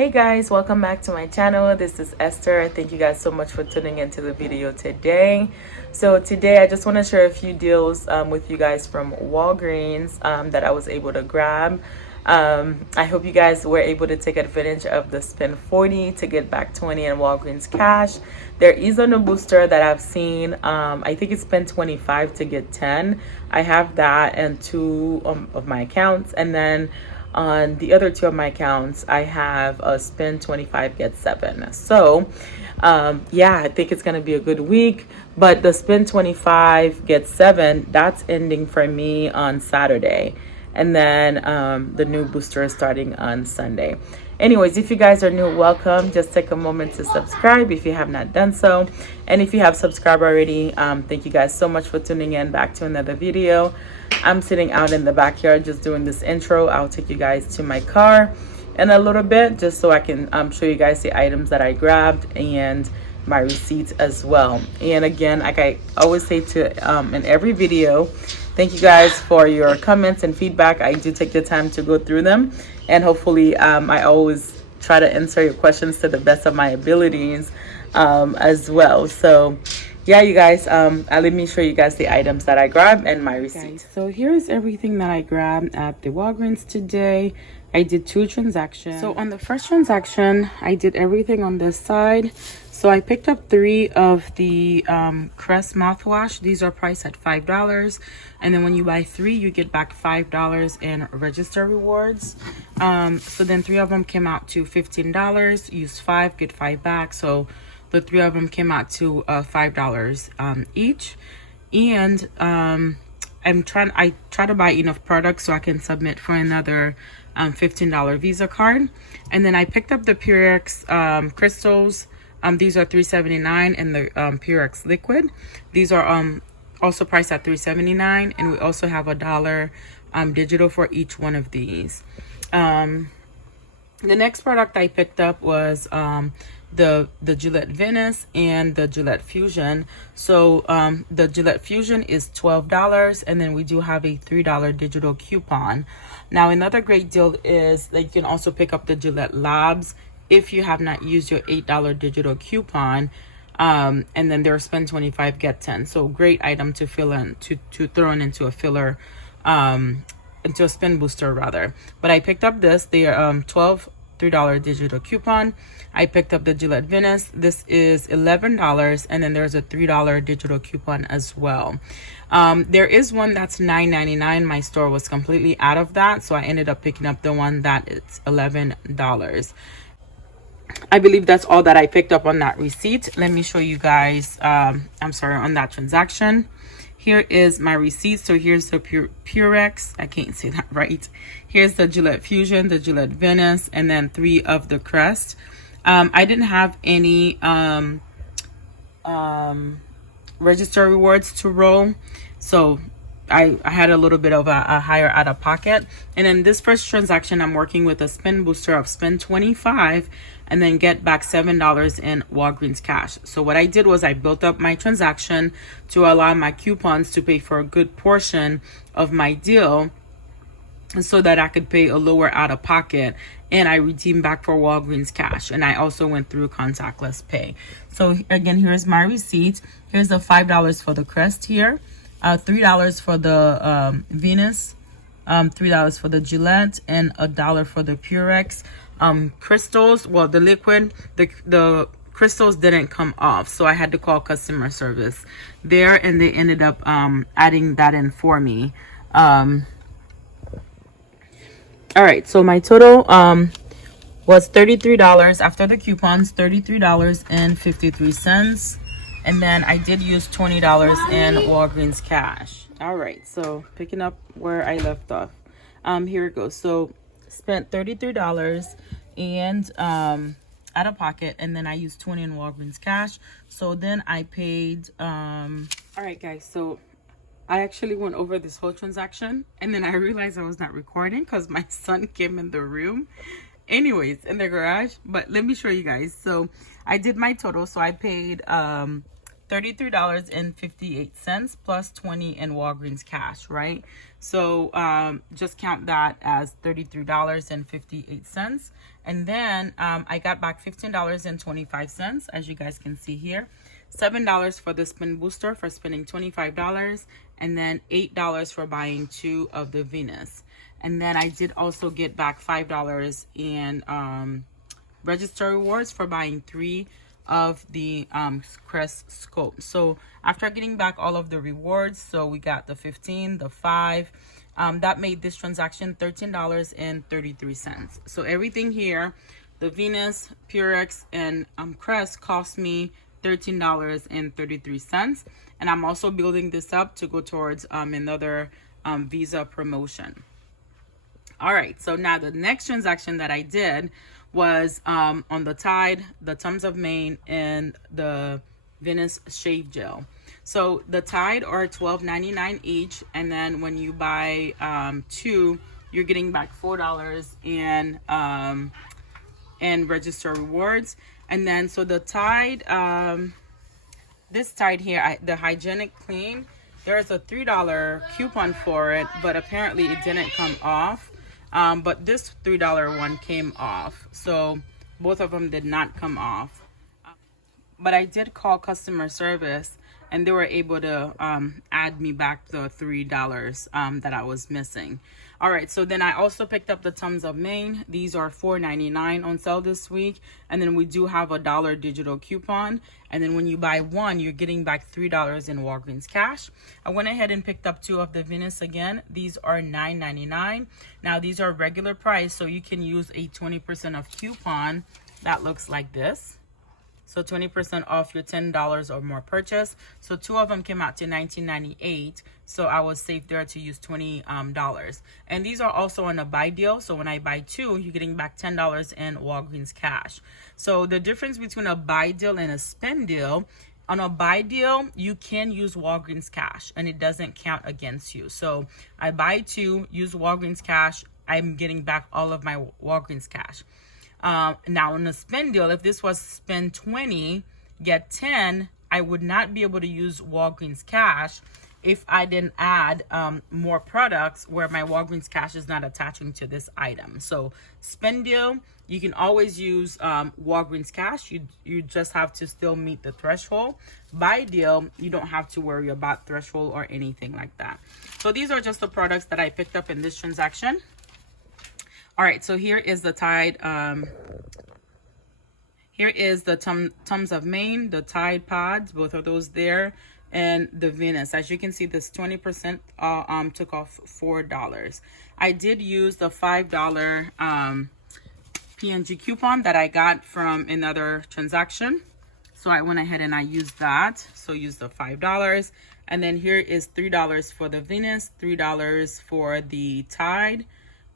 Hey guys, welcome back to my channel. This is Esther. Thank you guys so much for tuning into the video today. So today I just want to share a few deals with you guys from Walgreens that I was able to grab. I hope you guys were able to take advantage of the spend 40 to get back 20 in Walgreens cash. There is a new booster that I've seen. I think it's spend 25 to get 10. I have that in two of my accounts, and then on the other two of my accounts I have a spend 25 get 7. So yeah, I think it's gonna be a good week. But the spend 25 get 7, that's ending for me on Saturday, and then the new booster is starting on Sunday. Anyways, if you guys are new, welcome. Just take a moment to subscribe if you have not done so, and if you have subscribed already, thank you guys so much for tuning in back to another video. I'm sitting out in the backyard just doing this intro. I'll take you guys to my car in a little bit just so I can show you guys the items that I grabbed and my receipts as well. And again, like I always say to in every video, thank you guys for your comments and feedback. I do take the time to go through them, and hopefully I always try to answer your questions to the best of my abilities as well. So yeah, you guys, let me show you guys the items that I grabbed and my receipt. So here's everything that I grabbed at the Walgreens today. I did 2 transactions. So on the first transaction, I did everything on this side. So I picked up 3 of the Crest mouthwash. These are priced at $5. And then when you buy 3, you get back $5 in register rewards. So then 3 of them came out to $15. Use 5, get 5 back. So the 3 of them came out to $5 each. And I try to buy enough products so I can submit for another $15 Visa card. And then I picked up the Purex crystals. These are $3.79, and the Purex liquid. These are also priced at $3.79, and we also have $1 digital for each one of these. The next product I picked up was the Gillette Venus and the Gillette Fusion. So the Gillette Fusion is $12, and then we do have a $3 digital coupon. Now another great deal is that you can also pick up the Gillette Labs if you have not used your $8 digital coupon, and then they're spend 25 get 10. So great item to fill in, to throw in into a filler, into a spin booster rather. But I picked up this. They are $3 digital coupon. I picked up the Gillette Venus. This is $11, and then there's a $3 digital coupon as well. There is one that's $9.99. My store was completely out of that, so I ended up picking up the one that it's $11. I believe that's all that I picked up on that receipt. Let me show you guys, on that transaction. Here is my receipt. So here's the Purex. I can't say that right. Here's the Gillette Fusion, the Gillette Venus, and then 3 of the Crest. I didn't have any register rewards to roll, so I had a little bit of a higher out of pocket. And in this first transaction, I'm working with a spin booster of spend 25 and then get back $7 in Walgreens cash. So what I did was I built up my transaction to allow my coupons to pay for a good portion of my deal, so that I could pay a lower out of pocket, and I redeemed back for Walgreens cash. And I also went through contactless pay. So again, here's my receipt. Here's the $5 for the Crest here, $3 for the Venus, $3 for the Gillette, and $1 for the Purex. Crystals, well, the liquid, the crystals didn't come off, so I had to call customer service there, and they ended up adding that in for me. All right, so my total was $33 after the coupons, $33.53. And then I did use $20 in Walgreens cash. All right, so picking up where I left off. Here it goes. So spent $33 and out of pocket, and then I used 20 in Walgreens cash. So then I paid all right, guys, so I actually went over this whole transaction, and then I realized I was not recording because my son came in the room. Anyways, in the garage. But let me show you guys. So I did my total. So I paid $33.58 plus 20 in Walgreens cash, right? So just count that as $33.58. And then I got back $15.25, as you guys can see here. $7 for the spin booster for spending $25, and then $8 for buying 2 of the Venus. And then I did also get back $5 in register rewards for buying 3 of the Crest scope. So after getting back all of the rewards, so we got the 15, the 5, that made this transaction $13.33. So everything here, the Venus, Purex, and Crest cost me $13.33. And I'm also building this up to go towards another Visa promotion. All right, so now the next transaction that I did was on the Tide, the Tums of Maine, and the Venus shave gel. So the Tide are $12.99 each, and then when you buy 2, you're getting back $4 in register rewards. And then so the Tide, this Tide here, the Hygienic Clean, there's a $3 coupon for it, but apparently it didn't come off. But this $3 one came off, so both of them did not come off. But I did call customer service, and they were able to add me back the $3 that I was missing. All right, so then I also picked up the Tums of Maine. These are $4.99 on sale this week, and then we do have a $1 digital coupon. And then when you buy 1, you're getting back $3 in Walgreens cash. I went ahead and picked up 2 of the Venus again. These are $9.99. Now these are regular price, so you can use a 20% off coupon that looks like this. So 20% off your $10 or more purchase. So 2 of them came out to $19.98. So I was safe there to use $20. And these are also on a buy deal. So when I buy 2, you're getting back $10 in Walgreens cash. So the difference between a buy deal and a spend deal, on a buy deal, you can use Walgreens cash and it doesn't count against you. So I buy 2, use Walgreens cash, I'm getting back all of my Walgreens cash. Now on a spend deal, if this was spend 20, get 10, I would not be able to use Walgreens cash if I didn't add more products where my Walgreens cash is not attaching to this item. So spend deal, you can always use Walgreens cash. You just have to still meet the threshold. Buy deal, you don't have to worry about threshold or anything like that. So these are just the products that I picked up in this transaction. All right, so here is the Tide. Here is the Tums of Maine, the Tide Pods, both of those there, and the Venus. As you can see, this 20% took off $4. I did use the $5 P&G coupon that I got from another transaction. So I went ahead and I used that. So use the $5. And then here is $3 for the Venus, $3 for the Tide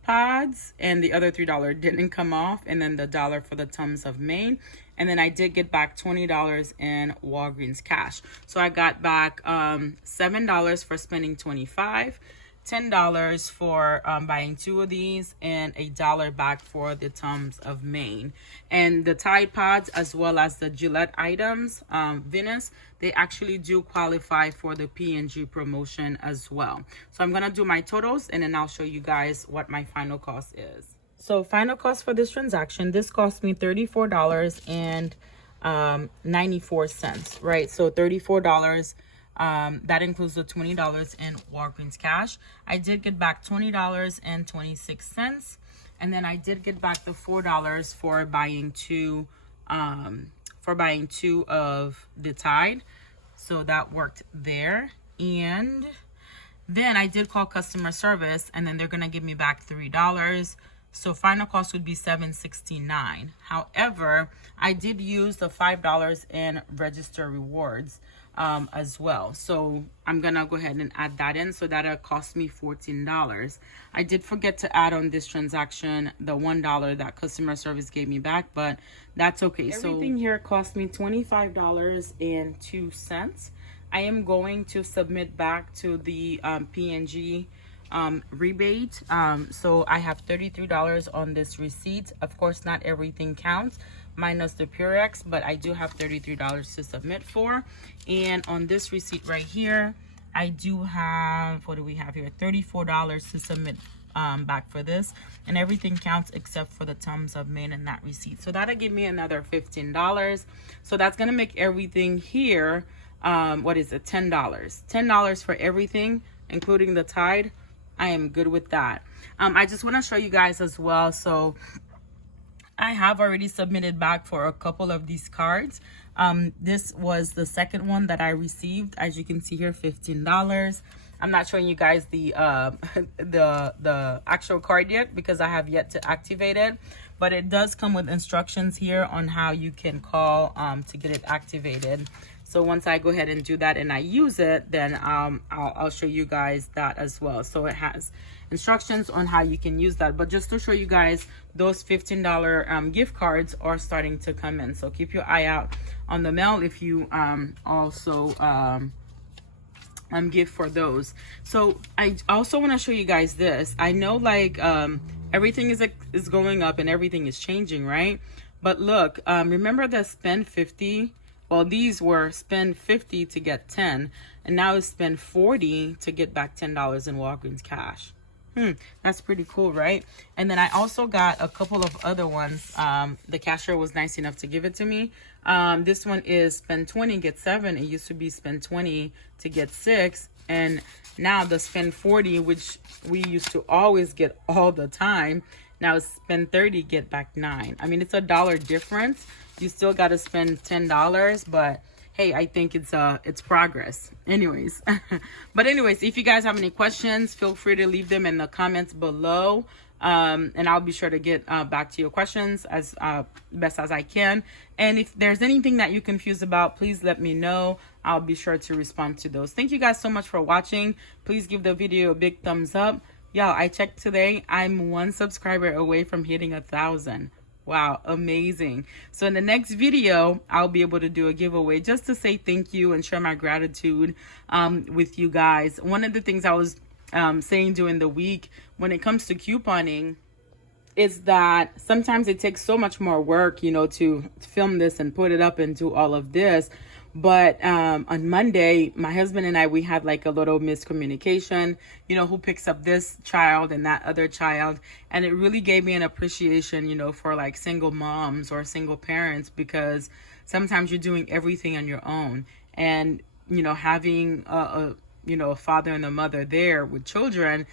Pods, and the other $3 didn't come off, and then the $1 for the Tums of Maine. And then I did get back $20 in Walgreens cash. So I got back $7 for spending $25, $10 for buying 2 of these, and $1 back for the Tums of Maine. And the Tide Pods, as well as the Gillette items, Venus, they actually do qualify for the P&G promotion as well. So I'm gonna do my totals, and then I'll show you guys what my final cost is. So final cost for this transaction, this cost me $34.94, right? So $34. That includes the $20 in Walgreens cash. I did get back $20.26, and then I did get back the $4 for buying 2 of the Tide. So that worked there. And then I did call customer service, and then they're gonna give me back $3. So final cost would be $7.69. However, I did use the $5 in register rewards as well. So I'm gonna go ahead and add that in. So that'll cost me $14. I did forget to add on this transaction the $1 that customer service gave me back, but that's okay. Everything here cost me $25.02. I am going to submit back to the P&G rebate. So I have $33 on this receipt. Of course, not everything counts, minus the Purex, but I do have $33 to submit for. And on this receipt right here, I do have, what do we have here? $34 to submit back for this, and everything counts except for the Tums of Maine and that receipt. So that'll give me another $15. So that's gonna make everything here, what is it, $10. $10 for everything, including the Tide. I am good with that. I just want to show you guys as well. So I have already submitted back for a couple of these cards. This was the second one that I received. As you can see here, $15. I'm not showing you guys the the actual card yet because I have yet to activate it, but it does come with instructions here on how you can call to get it activated. So once I go ahead and do that and I use it, then I'll show you guys that as well. So it has instructions on how you can use that. But just to show you guys, those $15 gift cards are starting to come in. So keep your eye out on the mail if you also give for those. So I also want to show you guys this. I know like everything is going up and everything is changing, right? But look, remember the spend 50? Well, these were spend 50 to get 10, and now it's spend 40 to get back $10 in Walgreens cash. That's pretty cool, right? And then I also got a couple of other ones. The cashier was nice enough to give it to me. This one is spend 20, get 7. It used to be spend 20 to get 6. And now the spend 40, which we used to always get all the time, now it's spend 30, get back 9. I mean, it's $1 difference. You still got to spend $10, but hey, I think it's progress. Anyways, but anyways, if you guys have any questions, feel free to leave them in the comments below. And I'll be sure to get back to your questions as best as I can. And if there's anything that you're confused about, please let me know. I'll be sure to respond to those. Thank you guys so much for watching. Please give the video a big thumbs up. Y'all, I checked today. I'm 1 subscriber away from hitting 1,000. Wow, amazing. So in the next video, I'll be able to do a giveaway just to say thank you and share my gratitude with you guys. One of the things I was saying during the week when it comes to couponing is that sometimes it takes so much more work, you know, to film this and put it up and do all of this. But on Monday, my husband and I, we had like a little miscommunication, you know, who picks up this child and that other child. And it really gave me an appreciation, you know, for like single moms or single parents, because sometimes you're doing everything on your own. And, you know, having a father and a mother there with children,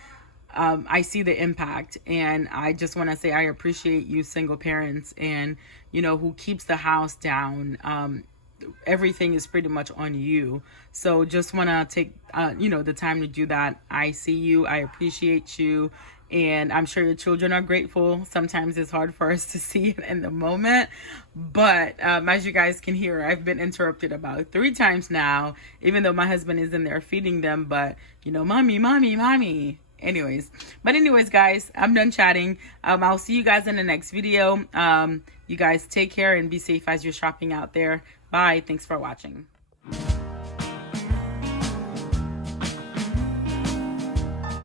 I see the impact. And I just want to say I appreciate you single parents and, you know, who keeps the house down. Everything is pretty much on you. So just want to take the time to do that. I see you, I appreciate you, and I'm sure your children are grateful. Sometimes it's hard for us to see it in the moment, but as you guys can hear, I've been interrupted about 3 times now, even though my husband is in there feeding them. But you know, mommy. Anyways, guys, I'm done chatting. I'll see you guys in the next video. You guys take care and be safe as you're shopping out there. Bye. Thanks for watching.